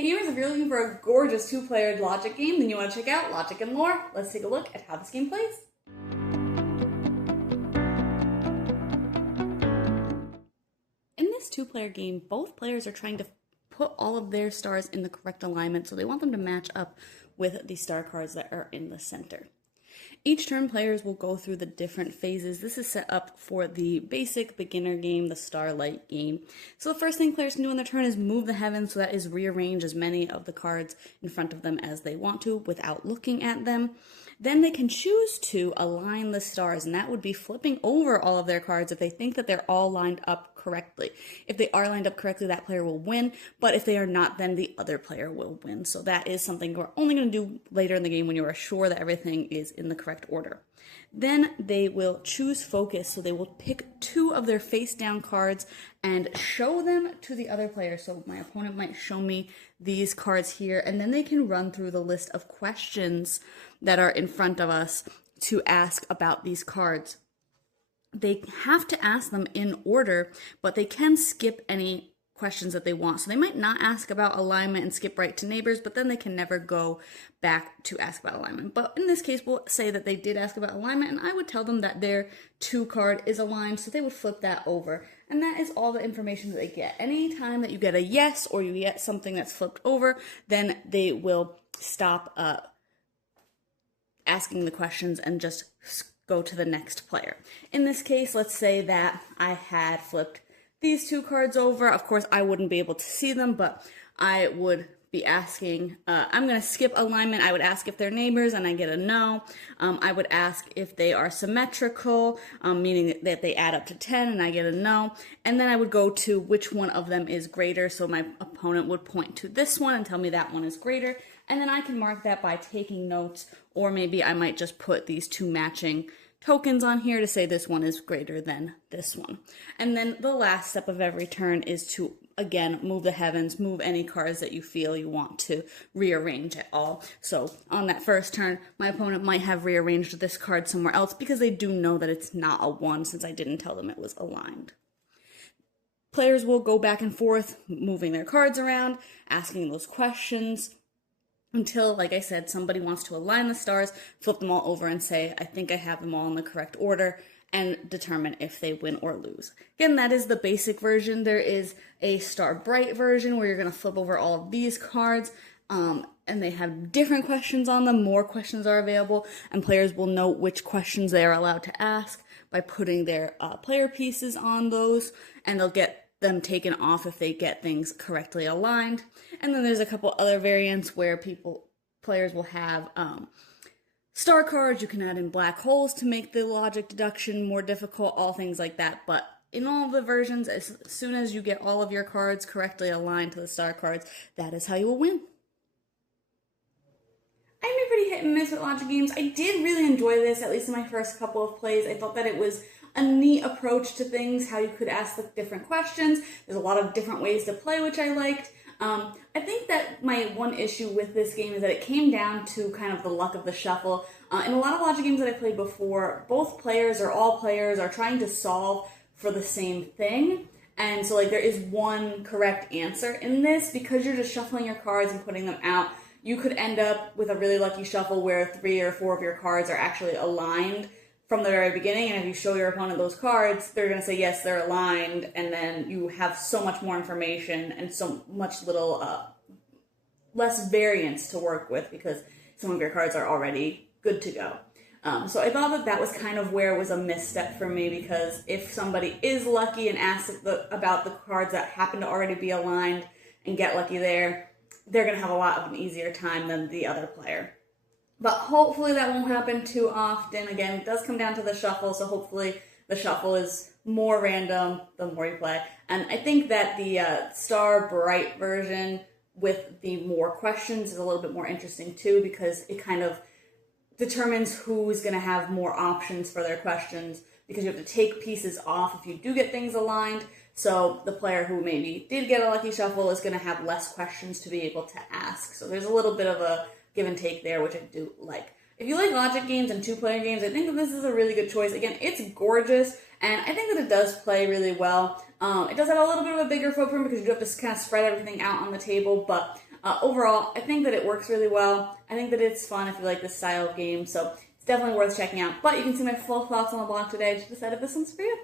Hey gamers, if you're looking for a gorgeous two-player Logic game, then you want to check out Logic and Lore. Let's take a look at how this game plays. In this two-player game, both players are trying to put all of their stars in the correct alignment, so they want them to match up with the star cards that are in the center. Each turn, players will go through the different phases. This is set up for the basic beginner game, the Starlight game. So the first thing players can do on their turn is move the heavens, so that is rearrange as many of the cards in front of them as they want to without looking at them. Then they can choose to align the stars, and that would be flipping over all of their cards if they think that they're all lined up correctly. If they are lined up correctly, that player will win, but if they are not, then the other player will win. So that is something we're only going to do later in the game when you are sure that everything is in the correct order. Then they will choose focus, so they will pick two of their face down cards and show them to the other player. So my opponent might show me these cards here, and then they can run through the list of questions that are in front of us to ask about these cards. They have to ask them in order, but they can skip any questions that they want. So they might not ask about alignment and skip right to neighbors, but then they can never go back to ask about alignment. But in this case, we'll say that they did ask about alignment, and I would tell them that their 2 card is aligned, so they would flip that over. And that is all the information that they get. Anytime that you get a yes or you get something that's flipped over, then they will stop asking the questions and just go to the next player. In this case, let's say that I had flipped these 2 cards over. Of course, I wouldn't be able to see them, but I would be asking, I'm going to skip alignment. I would ask if they're neighbors, and I get a no. I would ask if they are symmetrical, meaning that they add up to 10, and I get a no. And then I would go to which one of them is greater, so my opponent would point to this one and tell me that one is greater. And then I can mark that by taking notes, or maybe I might just put these 2 matching tokens on here to say this one is greater than this one. And then the last step of every turn is to, again, move the heavens, move any cards that you feel you want to rearrange at all. So on that first turn, my opponent might have rearranged this card somewhere else because they do know that it's not a 1 since I didn't tell them it was aligned. Players will go back and forth, moving their cards around, asking those questions, until, like I said, somebody wants to align the stars, flip them all over and say, I think I have them all in the correct order, and determine if they win or lose. Again, that is the basic version. There is a Star Bright version where you're going to flip over all of these cards, and they have different questions on them. More questions are available, and players will know which questions they are allowed to ask by putting their player pieces on those, and they'll get them taken off if they get things correctly aligned. And then there's a couple other variants where players will have star cards. You can add in black holes to make the logic deduction more difficult, all things like that. But in all of the versions, as soon as you get all of your cards correctly aligned to the star cards, that is how you will win. I've been pretty hit and miss with Logic games. I did really enjoy this, at least in my first couple of plays. I thought that it was a neat approach to things, how you could ask the different questions. There's a lot of different ways to play, which I liked. I think that my one issue with this game is that it came down to kind of the luck of the shuffle. In a lot of Logic games that I played before, both players or all players are trying to solve for the same thing. And so there is one correct answer in this. Because you're just shuffling your cards and putting them out, you could end up with a really lucky shuffle where 3 or 4 of your cards are actually aligned from the very beginning, and if you show your opponent those cards, they're going to say, yes, they're aligned, and then you have so much more information and so much less variance to work with because some of your cards are already good to go. So I thought that was kind of where it was a misstep for me, because if somebody is lucky and asks about the cards that happen to already be aligned and get lucky there, they're going to have a lot of an easier time than the other player. But hopefully that won't happen too often. Again, it does come down to the shuffle, so hopefully the shuffle is more random the more you play. And I think that the Star Bright version with the more questions is a little bit more interesting too, because it kind of determines who's going to have more options for their questions, because you have to take pieces off if you do get things aligned. So the player who maybe did get a lucky shuffle is going to have less questions to be able to ask. So there's a little bit of a give and take there, which I do like. If you like Logic games and two-player games, I think that this is a really good choice. Again, it's gorgeous, and I think that it does play really well. It does have a little bit of a bigger footprint because you do have to kind of spread everything out on the table, but Overall, I think that it works really well. I think that it's fun if you like this style of game, so it's definitely worth checking out. But you can see my full thoughts on the block today to decide if this one's for you.